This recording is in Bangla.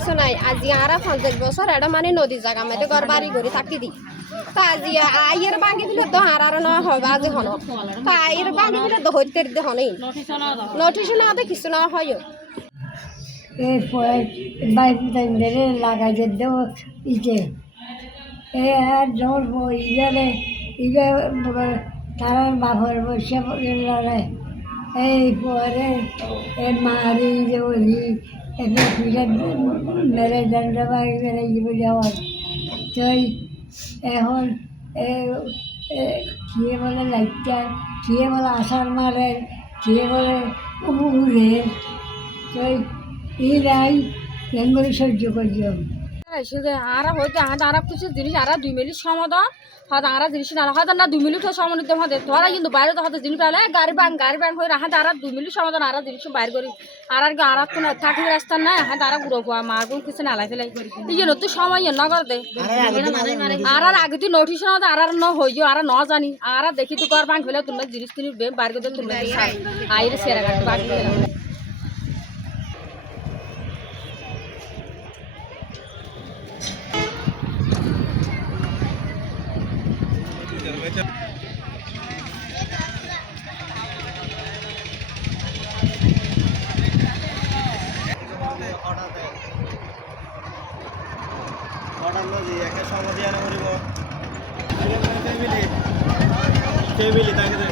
কিছু নাই আজি আরা 50 বছর এটা মানে নদীর জায়গা মধ্যে ঘর বাড়ি করে থাকি দি তা আজি আইয়ের বাঙ্গি দিলে তো আর না হবে আজি হন তা আইয়ের বাঙ্গি দিলে তো হইতে দিতে হনই নোটিশ না দে কিছু না হয় এরপরে বাইরে লাগাই দেব ইটে আর ধরবো ইগারে ইগে তারা বাপর বসে লড়াই এই পরে মারি যে বলি এবার ফিরে মেরে দণ্ড বাড়ি মেরে জীবন যাওয়ার তো এখন কে বলে লাইটটা কে বলে আষাঢ় মারে কে বলে উড়ে তো এই নাই বেঙ্গলি সহ্য করি আরা হইতে আরা কিছু জিনিস আরা 2 মিনিট সমাধান হয়তো আরা জিনিস না হয়তো না 2 মিনিট সমাধান হতে তোরা কিন্তু বাইরে তো হয়তো জিনিস পেলে গাড়ি ব্যাংক হয়ে রাখা আরা 2 মিনিট সমাধান আরা জিনিস বাইর করি আর আর তো থাকি রাস্তা না হ্যাঁ তারা ঘুরো পোয়া মারগুন কিছু না লাইতে লাই এই জন্য তো সময় না করতে আর আগে তুই নোটিশ না আর ন হইও আর ন জানি আর দেখি তুই কর ব্যাংক হলে তুমি জিনিস কিনি বাইর করতে তুমি আইরে সেরা কাটতে বাকি ফ্যামিলি তাকে